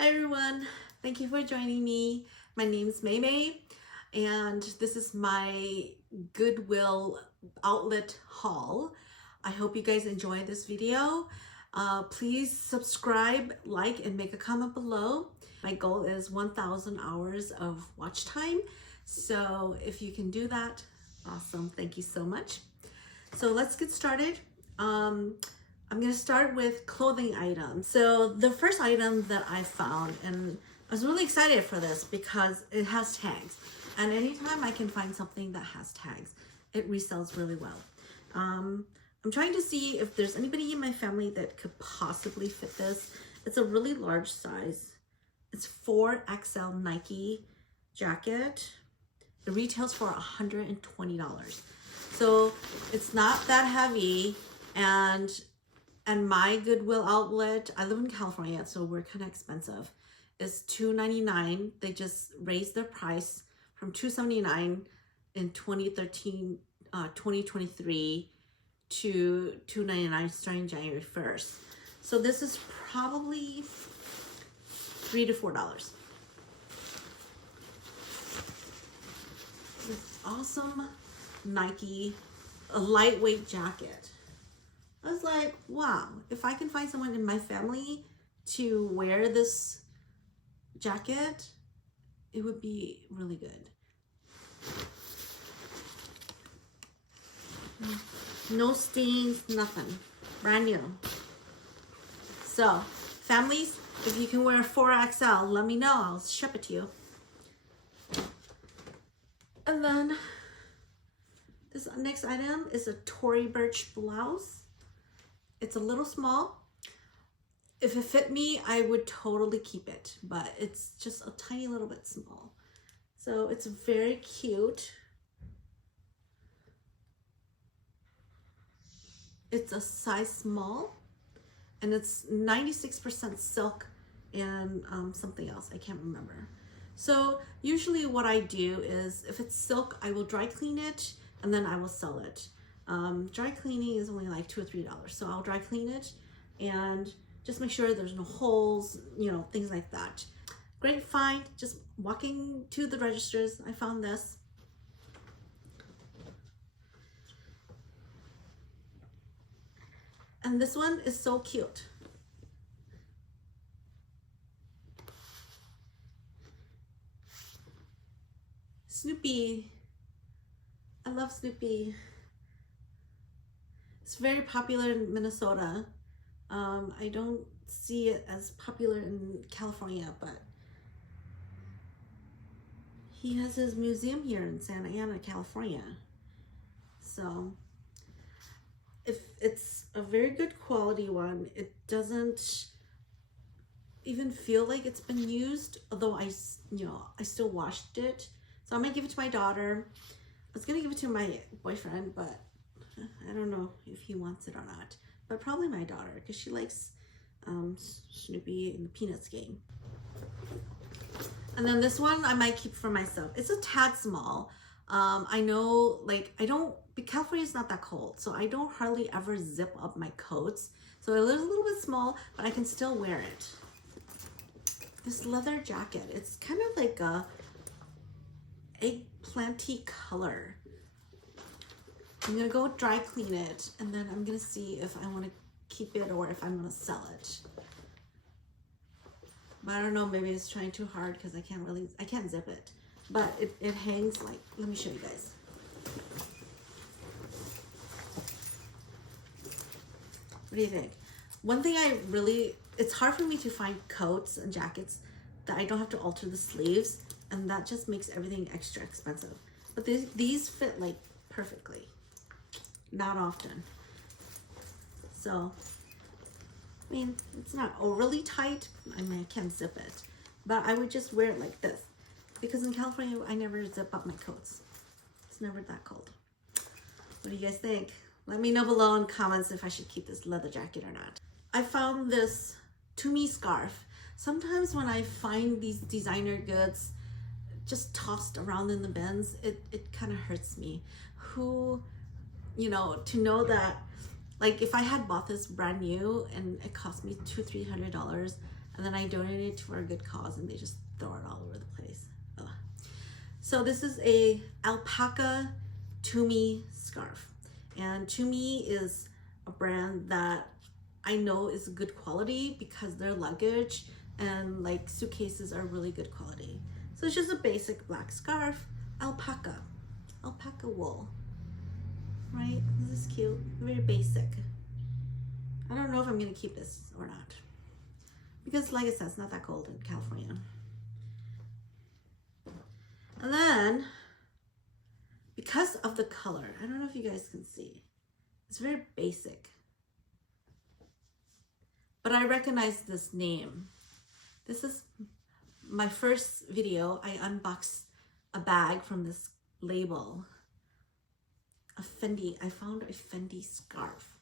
Hi everyone, thank you for joining me. My name's May May and this is my Goodwill outlet haul. I hope you guys enjoy this video. Please subscribe, like, and make a comment below. My goal is 1,000 hours of watch time. So if you can do that, awesome. Thank you so much. So let's get started. I'm gonna start with clothing items. So the first item that I found, and I was really excited for this because it has tags. And anytime I can find something that has tags, it resells really well. I'm trying to see if there's anybody in my family that could possibly fit this. It's a really large size. It's 4XL Nike jacket. It retails for $120. So it's not that heavy, and my Goodwill outlet, I live in California, so we're kind of expensive, is $2.99. They just raised their price from $2.79 in 2023 to $2.99 starting January 1st. So this is probably $3 to $4. This awesome Nike, a lightweight jacket. I was like, wow, if I can find someone in my family to wear this jacket, it would be really good. No stains, nothing. Brand new. So, families, if you can wear 4XL, let me know. I'll ship it to you. And then this next item is a Tory Burch blouse. It's a little small. If it fit me, I would totally keep it, but it's just a tiny little bit small. So it's very cute. It's a size small, and it's 96% silk and something else, I can't remember. So usually what I do is, if it's silk, I will dry clean it and then I will sell it. Dry cleaning is only like $2 or $3, so I'll dry clean it and just make sure there's no holes, you know, things like that. Great find, just walking to the registers, I found this. And this one is so cute. Snoopy, I love Snoopy. It's very popular in Minnesota. I don't see it as popular in California, but he has his museum here in Santa Ana, California. So if it's a very good quality one, it doesn't even feel like it's been used, although I still washed it. So I'm gonna give it to my daughter. I was gonna give it to my boyfriend, but I don't know if he wants it or not, but probably my daughter, because she likes Snoopy and the Peanuts game. And then this one I might keep for myself. It's a tad small. I know, like, California is not that cold, so I don't hardly ever zip up my coats. So it is a little bit small, but I can still wear it. This leather jacket, it's kind of like a eggplanty color. I'm gonna go dry clean it, and then I'm gonna see if I want to keep it or if I'm gonna sell it. But I don't know, maybe it's trying too hard because I can't zip it. But it hangs like, let me show you guys. What do you think? One thing it's hard for me to find coats and jackets that I don't have to alter the sleeves, and that just makes everything extra expensive. But these fit like perfectly. Not often. So, I mean, it's not overly tight. I mean, I can't zip it, but I would just wear it like this, because in California, I never zip up my coats. It's never that cold. What do you guys think? Let me know below in comments if I should keep this leather jacket or not. I found this To-Me scarf. Sometimes when I find these designer goods just tossed around in the bins, it kind of hurts me. To know that, like, if I had bought this brand new and it cost me $200-300, and then I donate it for a good cause, and they just throw it all over the place. Ugh. So this is a alpaca Tumi scarf, and Tumi is a brand that I know is good quality because their luggage and like suitcases are really good quality. So it's just a basic black scarf, alpaca wool, right? This is cute, very basic. I don't know if I'm gonna keep this or not, because like I said, it's not that cold in California. And then, because of the color, I don't know if you guys can see, it's very basic, but I recognize this name. This is my first video. I unboxed a bag from this label, a Fendi. I found a Fendi scarf.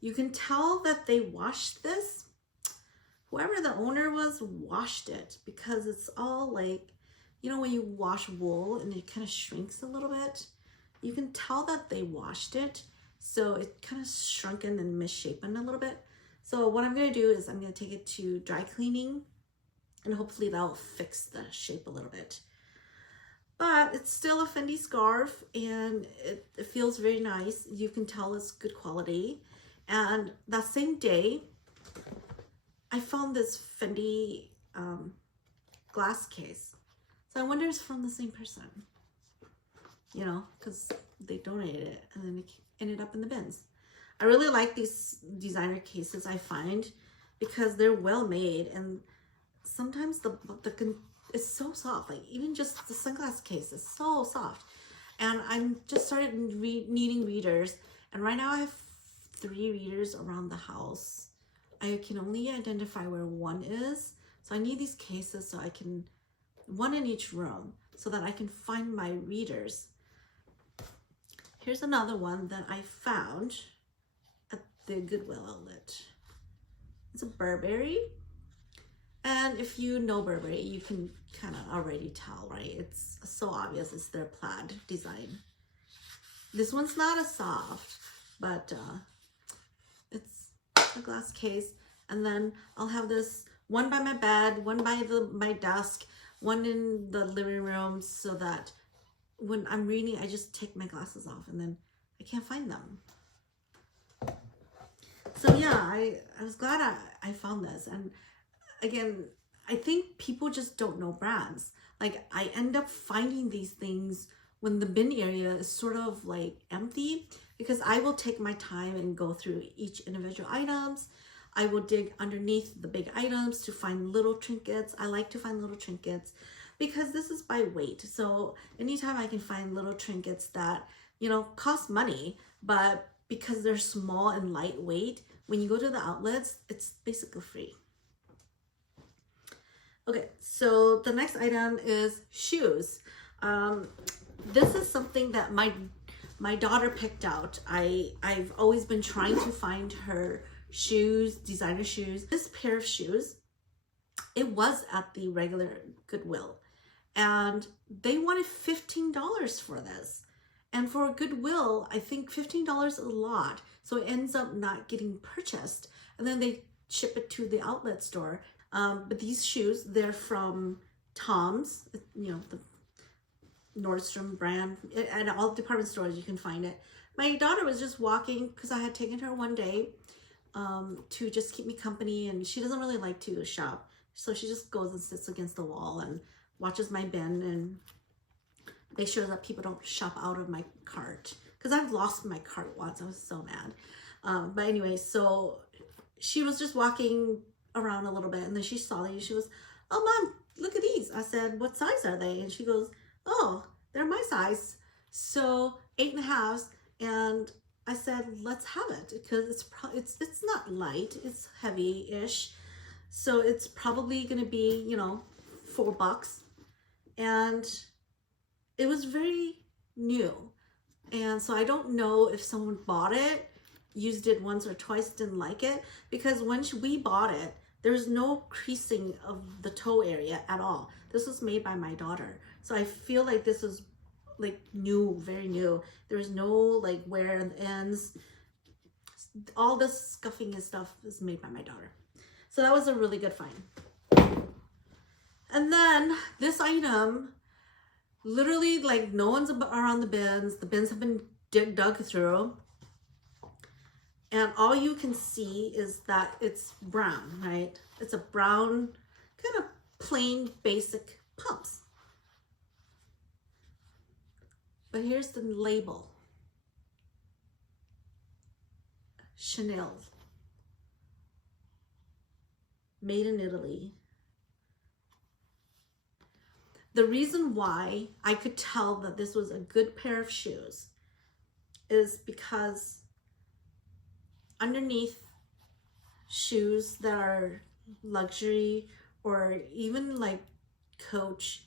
You can tell that they washed this. Whoever the owner was washed it, because it's all like, you know, when you wash wool and it kind of shrinks a little bit, you can tell that they washed it. So it kind of shrunken and misshapen a little bit. So what I'm going to do is I'm going to take it to dry cleaning, and hopefully that'll fix the shape a little bit. But it's still a Fendi scarf, and it feels very nice. You can tell it's good quality. And that same day, I found this Fendi glass case. So I wonder if it's from the same person, you know, because they donated it and then it ended up in the bins. I really like these designer cases, I find, because they're well made, and sometimes it's so soft. Like even just the sunglass case is so soft. And I'm just started needing readers, and right now I have 3 readers around the house. I can only identify where one is, so I need these cases so I can, one in each room, so that I can find my readers. Here's another one that I found at the Goodwill outlet. It's a Burberry, and if you know Burberry, you can kind of already tell, right? It's so obvious, it's their plaid design. This one's not as soft, but it's a glass case. And then I'll have this one by my bed, one by my desk, one in the living room, so that when I'm reading, I just take my glasses off and then I can't find them. So yeah, I was glad I found this. And again, I think people just don't know brands. Like I end up finding these things when the bin area is sort of like empty, because I will take my time and go through each individual items. I will dig underneath the big items to find little trinkets. I like to find little trinkets because this is by weight. So anytime I can find little trinkets that, you know, cost money, but because they're small and lightweight, when you go to the outlets, it's basically free. Okay, so the next item is shoes. This is something that my daughter picked out. I've always been trying to find her shoes, designer shoes. This pair of shoes, it was at the regular Goodwill, and they wanted $15 for this. And for Goodwill, I think $15 is a lot, so it ends up not getting purchased, and then they ship it to the outlet store. But these shoes, they're from Tom's, you know, the Nordstrom brand. At all department stores you can find it. My daughter was just walking, because I had taken her one day to just keep me company, and she doesn't really like to shop, so she just goes and sits against the wall and watches my bin and make sure that people don't shop out of my cart, because I've lost my cart once. I was so mad. But anyway, so she was just walking around a little bit, and then she saw these. She was, "Oh mom, look at these." I said, "What size are they?" And she goes, "Oh, they're my size." So 8.5, and I said, let's have it, because it's not light, it's heavy-ish, so it's probably gonna be, you know, $4. And it was very new, and so I don't know if someone bought it, used it once or twice, didn't like it, because when we bought it, there's no creasing of the toe area at all. This was made by my daughter, so I feel like this was like new, very new. There's no like wear and ends. All this scuffing and stuff is made by my daughter. So that was a really good find. And then this item, literally like no one's around the bins. The bins have been dug through. And all you can see is that it's brown, right? It's a brown, kind of plain, basic pumps. But here's the label. Chanel. Made in Italy. The reason why I could tell that this was a good pair of shoes is because underneath shoes that are luxury or even like Coach,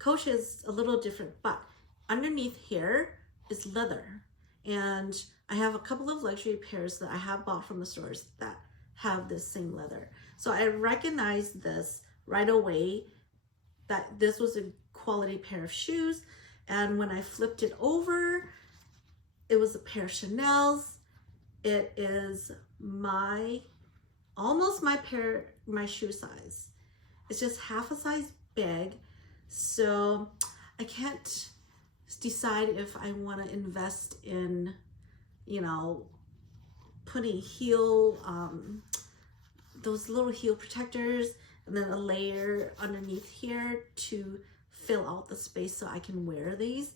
Coach is a little different, but underneath here is leather. And I have a couple of luxury pairs that I have bought from the stores that have this same leather. So I recognized this right away, that this was a quality pair of shoes. And when I flipped it over, it was a pair of Chanel's. It is almost my shoe size. It's just half a size big. So I can't decide if I want to invest in, you know, putting those little heel protectors and then a layer underneath here to fill out the space so I can wear these.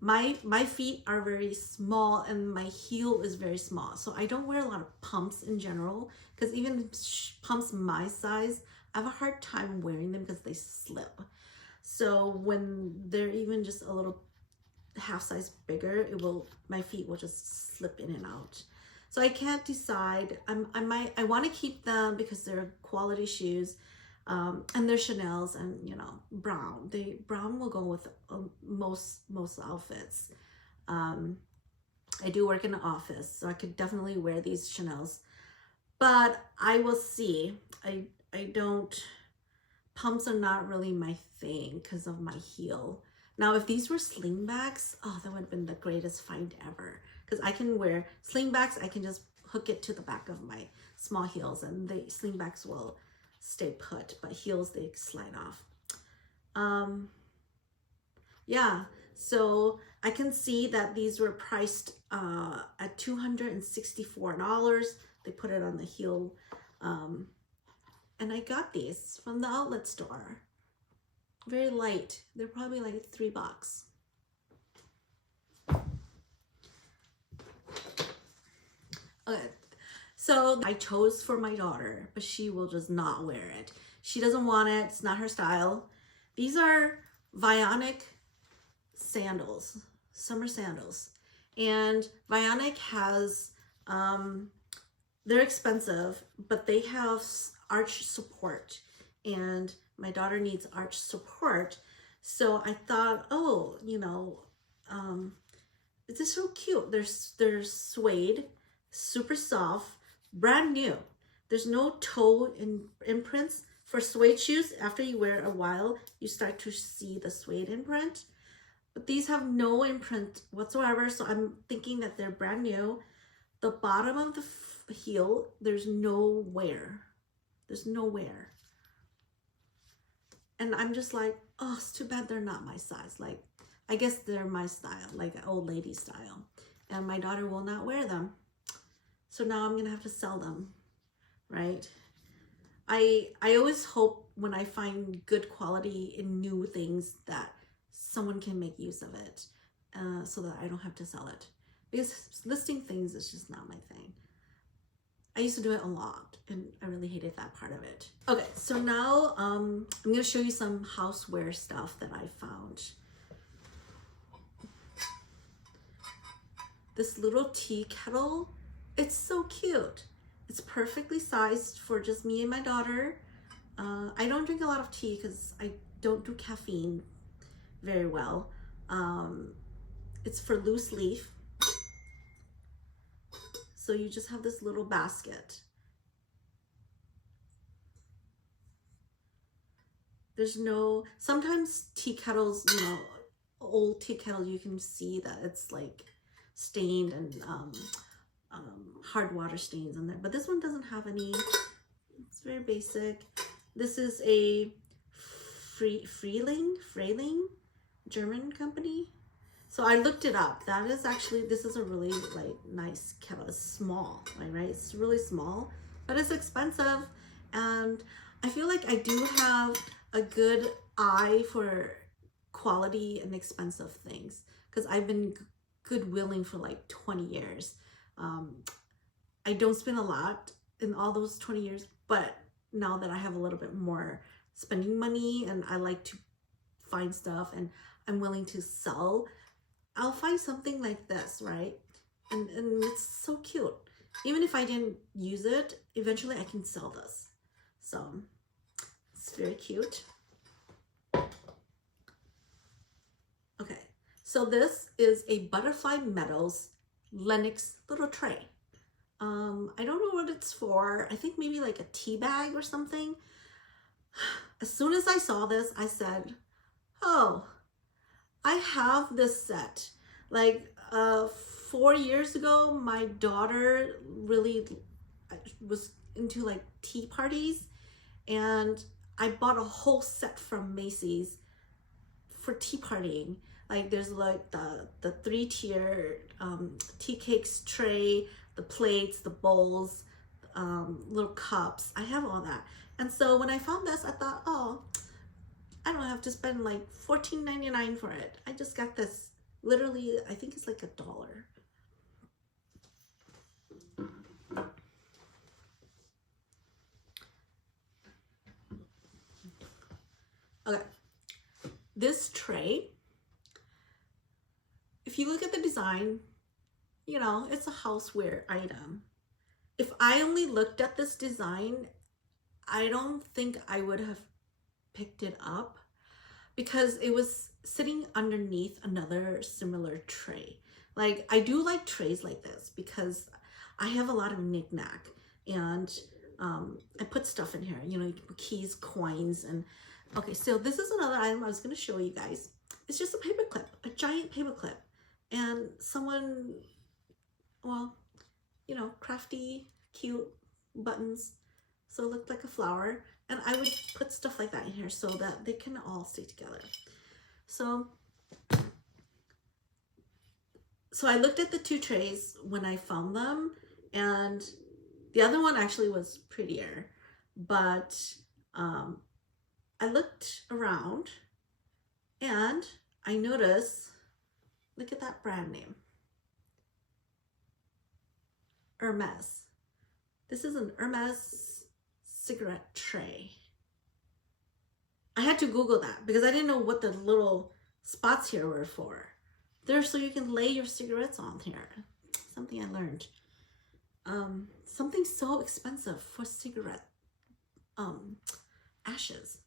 My feet are very small and my heel is very small. So I don't wear a lot of pumps in general, because even pumps my size, I have a hard time wearing them because they slip. So when they're even just a little half size bigger, my feet will just slip in and out. So I can't decide. I want to keep them because they're quality shoes. And they're Chanel's, and you know, brown. Brown will go with most outfits. I do work in an office, so I could definitely wear these Chanel's, but I will see. I don't, pumps are not really my thing because of my heel. Now, if these were slingbacks, oh, that would have been the greatest find ever, because I can wear slingbacks. I can just hook it to the back of my small heels, and the slingbacks will stay put, but heels, they slide off. Yeah, so I can see that these were priced at $264. They put it on the heel, and I got these from the outlet store. Very light. They're probably like $3. Okay. So I chose for my daughter, but she will just not wear it. She doesn't want it. It's not her style. These are Vionic sandals, summer sandals. And Vionic has, they're expensive, but they have arch support. And my daughter needs arch support. So I thought, oh, you know, this is so cute. They're suede, super soft, brand new. There's no toe imprints. For suede shoes, after you wear it a while, you start to see the suede imprint. But these have no imprint whatsoever, so I'm thinking that they're brand new. The bottom of the heel, there's no wear. There's no wear. And I'm just like, oh, it's too bad they're not my size. Like, I guess they're my style, like an old lady style. And my daughter will not wear them. So now I'm going to have to sell them, right? I always hope when I find good quality in new things that someone can make use of it, so that I don't have to sell it. Because listing things is just not my thing. I used to do it a lot, and I really hated that part of it. Okay, so now I'm going to show you some houseware stuff that I found. This little tea kettle, it's so cute. It's perfectly sized for just me and my daughter. I don't drink a lot of tea because I don't do caffeine very well. It's for loose leaf. So you just have this little basket. There's no, sometimes tea kettles, you know, old tea kettle, you can see that it's like stained and hard water stains in there. But this one doesn't have any very basic. This is a Frailing German company. So I looked it up. That is actually, this is a really like nice kettle. It's small, right? It's really small, but it's expensive. And I feel like I do have a good eye for quality and expensive things because I've been Goodwilling for like 20 years. I don't spend a lot in all those 20 years, but now that I have a little bit more spending money and I like to find stuff and I'm willing to sell, I'll find something like this, right? And it's so cute. Even if I didn't use it, eventually I can sell this. So it's very cute. Okay, so this is a Butterfly Metals Lennox little tray. I don't know what it's for. I think maybe like a tea bag or something. As soon as I saw this, I said, oh, I have this set. Like 4 years ago, my daughter really was into like tea parties, and I bought a whole set from Macy's for tea partying. Like there's like the 3-tier tea cakes tray, the plates, the bowls, little cups. I have all that. And so when I found this, I thought, oh, I don't have to spend like $14.99 for it. I just got this, literally, I think it's like $1. Okay, this tray, if you look at the design, you know, it's a houseware item. If I only looked at this design, I don't think I would have picked it up because it was sitting underneath another similar tray. Like I do like trays like this because I have a lot of knickknack and I put stuff in here, you know, keys, coins, and okay, so this is another item I was going to show you guys. It's just a paper clip, a giant paper clip, and someone, well, you know, crafty, cute buttons, so it looked like a flower, and I would put stuff like that in here so that they can all stay together. So I looked at the two trays when I found them, and the other one actually was prettier, but I looked around and I noticed, look at that brand name, Hermes. This is an Hermes cigarette tray. I had to Google that because I didn't know what the little spots here were for. They're so you can lay your cigarettes on here. Something I learned. Something so expensive for cigarette ashes.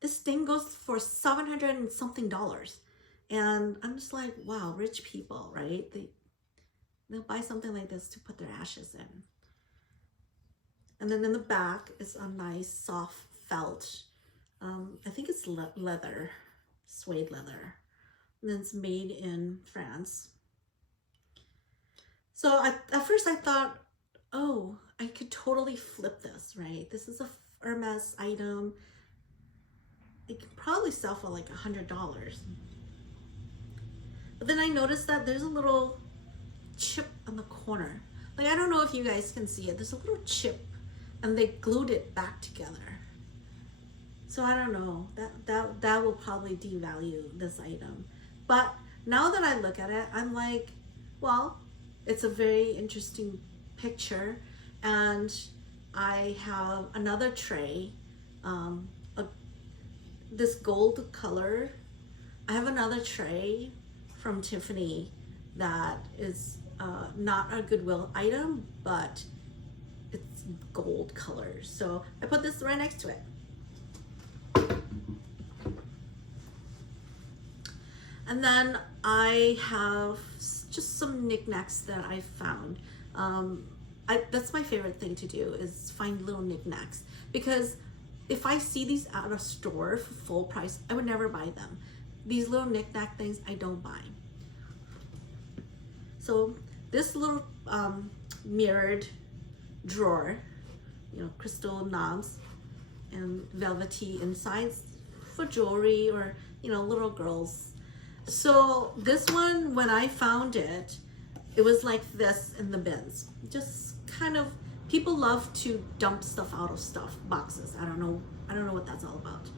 This thing goes for $700 and something. And I'm just like, wow, rich people, right? They'll buy something like this to put their ashes in. And then in the back is a nice soft felt. I think it's leather, suede leather. And then it's made in France. So at first I thought, oh, I could totally flip this, right? This is a Hermes item. It could probably sell for like $100. But then I noticed that there's a little chip on the corner. Like, I don't know if you guys can see it. There's a little chip and they glued it back together. So I don't know, that will probably devalue this item. But now that I look at it, I'm like, well, it's a very interesting picture. And I have another tray, this gold color. I have another tray from Tiffany that is not a Goodwill item, but it's gold color. So I put this right next to it. And then I have just some knickknacks that I found. That's my favorite thing to do, is find little knickknacks, because if I see these at a store for full price, I would never buy them. These little knickknack things I don't buy. So this little mirrored drawer crystal knobs and velvety insides for jewelry or, little girls. So this one, when I found it, it was like this in the bins. Just kind of, people love to dump stuff out of boxes. I don't know what that's all about.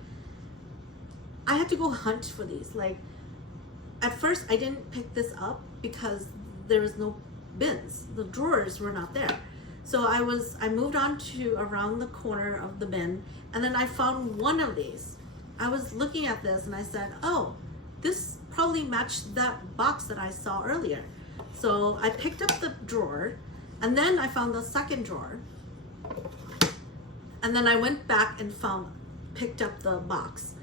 I had to go hunt for these. Like, at first I didn't pick this up because there was no bins. The drawers were not there. So I moved on to around the corner of the bin, and then I found one of these. I was looking at this and I said, oh, this probably matched that box that I saw earlier. So I picked up the drawer, and then I found the second drawer, and then I went back and picked up the box.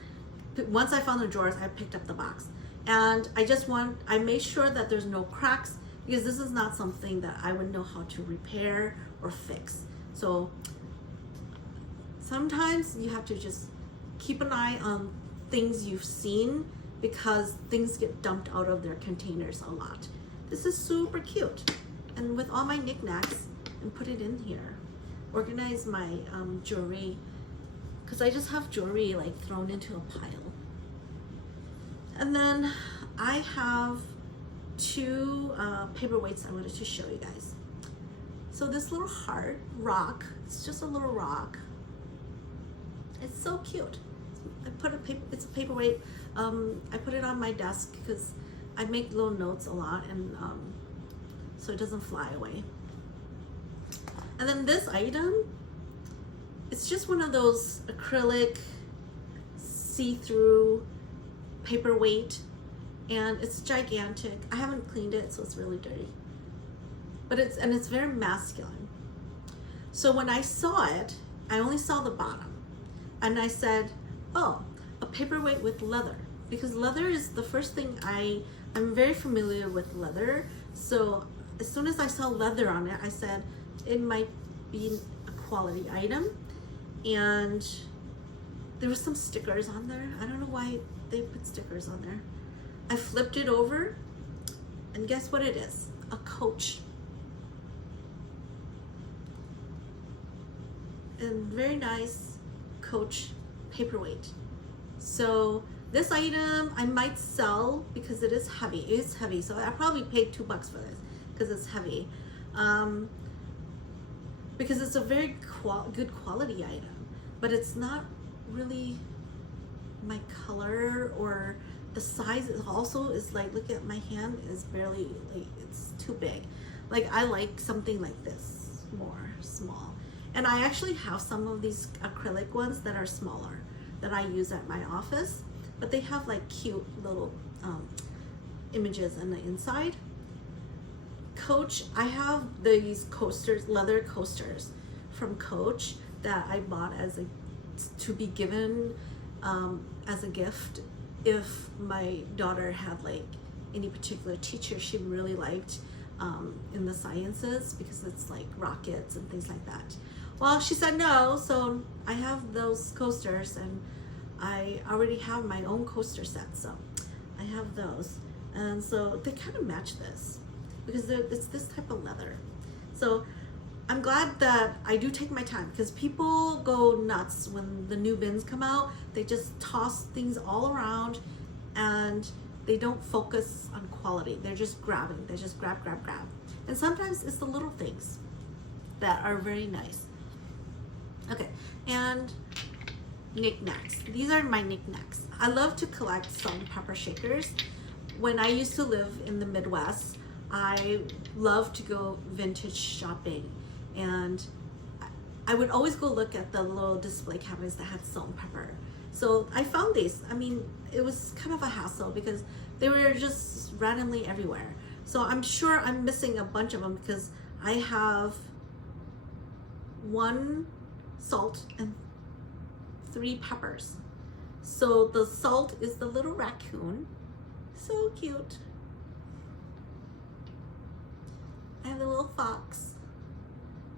Once I found the drawers, I picked up the box. And I made sure that there's no cracks, because this is not something that I would know how to repair or fix. So sometimes you have to just keep an eye on things you've seen, because things get dumped out of their containers a lot. This is super cute. And with all my knickknacks, and put it in here. Organize my jewelry, because I just have jewelry like thrown into a pile. And then I have two paperweights I wanted to show you guys. So this little rock, it's just a little rock. It's so cute. It's a paperweight. I put it on my desk because I make little notes a lot, and so it doesn't fly away. And then this item, it's just one of those acrylic see-through paperweight, and it's gigantic. I haven't cleaned it, so it's really dirty. But it's very masculine. So when I saw it, I only saw the bottom, and I said, oh, a paperweight with leather, because leather is the first thing I'm very familiar with leather. So as soon as I saw leather on it, I said it might be a quality item. And there were some stickers on there. I don't know why they put stickers on there. I flipped it over, and guess what it is? A Coach. And very nice Coach paperweight. So this item I might sell because it is heavy. It is heavy, so I probably paid $2 for this because it's heavy. Because it's a very good quality item, but it's not really my color, or the size is like, look at my hand, is barely, like, it's too big. Like, I like something like this, more small. And I actually have some of these acrylic ones that are smaller that I use at my office, but they have like cute little images in the inside. Coach, I have these coasters, leather coasters from Coach that I bought to be given as a gift if my daughter had like any particular teacher she really liked in the sciences, because it's like rockets and things like that. Well, she said no, so I have those coasters, and I already have my own coaster set, so I have those. And so they kind of match this, because it's this type of leather. So I'm glad that I do take my time, because people go nuts when the new bins come out. They just toss things all around, and they don't focus on quality. They're just grabbing. They just grab. And sometimes it's the little things that are very nice. Okay, and knickknacks. These are my knickknacks. I love to collect salt and pepper shakers. When I used to live in the Midwest, I love to go vintage shopping, and I would always go look at the little display cabinets that had salt and pepper. So I found these. I mean, it was kind of a hassle because they were just randomly everywhere. So I'm sure I'm missing a bunch of them, because I have 1 salt and 3 peppers. So the salt is the little raccoon. So cute. I have the little fox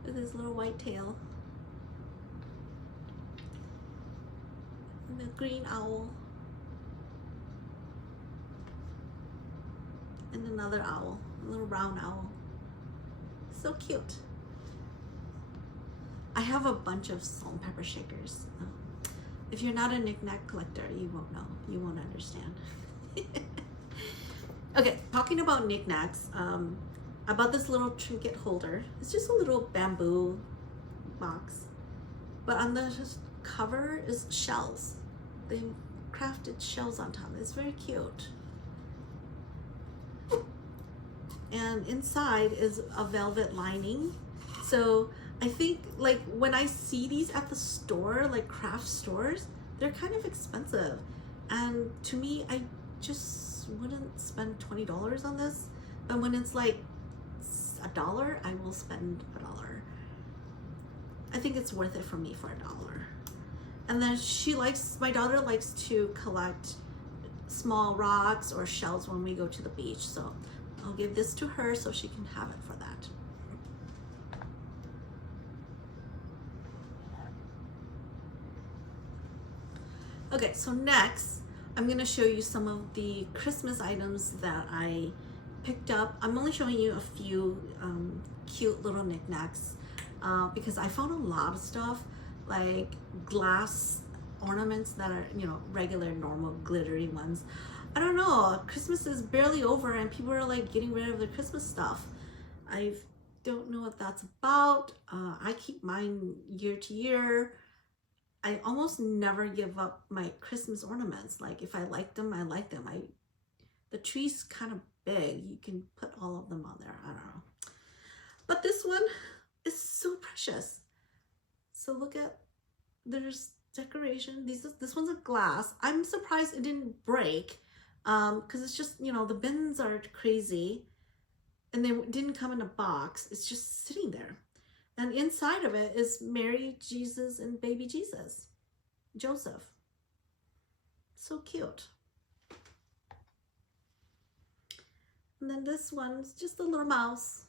with his little white tail. And the green owl. And another owl, a little brown owl. So cute. I have a bunch of salt and pepper shakers. If you're not a knick-knack collector, you won't know. You won't understand. Okay, talking about knickknacks, I bought this little trinket holder. It's just a little bamboo box, but on the cover is shells. They crafted shells on top. It's very cute. And inside is a velvet lining. So I think like when I see these at the store, like craft stores, they're kind of expensive. And to me, I just wouldn't spend $20 on this. But when it's like $1, I will spend $1. I think it's worth it for me for $1. And then my daughter likes to collect small rocks or shells when we go to the beach. So I'll give this to her so she can have it for that. Okay, so next, I'm gonna show you some of the Christmas items that I picked up. I'm only showing you a few cute little knickknacks because I found a lot of stuff like glass ornaments that are, you know, regular, normal, glittery ones. I don't know, Christmas is barely over and people are like getting rid of their Christmas stuff. I don't know what that's about. I keep mine year to year. I almost never give up my Christmas ornaments. Like if I like them, I like them. The tree's kind of big. You can put all of them on there. I don't know. But this one is so precious. So look at, there's decoration. This one's a glass. I'm surprised it didn't break because it's just, you know, the bins are crazy and they didn't come in a box. It's just sitting there. And inside of it is Mary, Jesus, and baby Jesus, Joseph. So cute. And then this one's just a little mouse.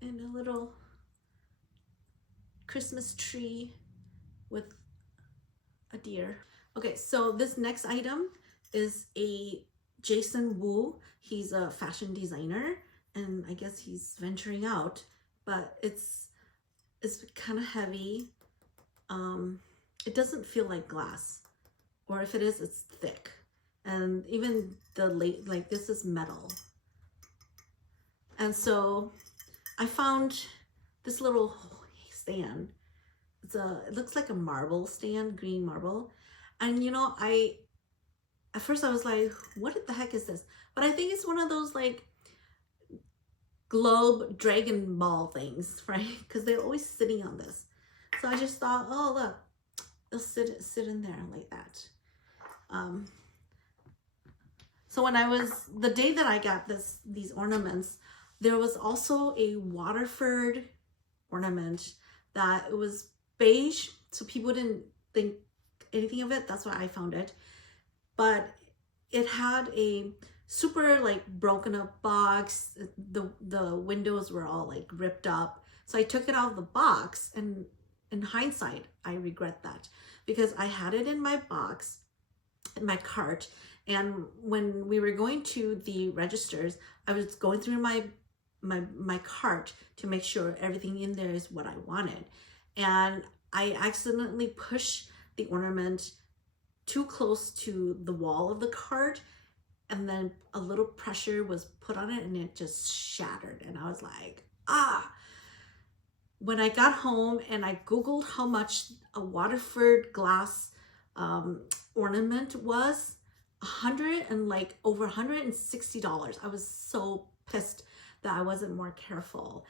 And a little Christmas tree with a deer. Okay, so this next item is a Jason Wu. He's a fashion designer and I guess he's venturing out, but it's kind of heavy. It doesn't feel like glass, or if it is, it's thick. And even like this is metal. And so I found this little stand. It looks like a marble stand, green marble. And you know, at first I was like, what the heck is this? But I think it's one of those like globe Dragon Ball things, right? Because they're always sitting on this. So I just thought, oh look, they'll sit in there like that. So when the day that I got these ornaments, there was also a Waterford ornament that it was beige, so people didn't think anything of it. That's why I found it. But it had a super like broken up box. The windows were all like ripped up. So I took it out of the box, and in hindsight, I regret that because I had it in my box, in my cart. And when we were going to the registers, I was going through my cart to make sure everything in there is what I wanted. And I accidentally pushed the ornament too close to the wall of the cart, and then a little pressure was put on it and it just shattered. And I was like, ah. When I got home and I Googled how much a Waterford glass ornament was, over $160. I was so pissed that I wasn't more careful.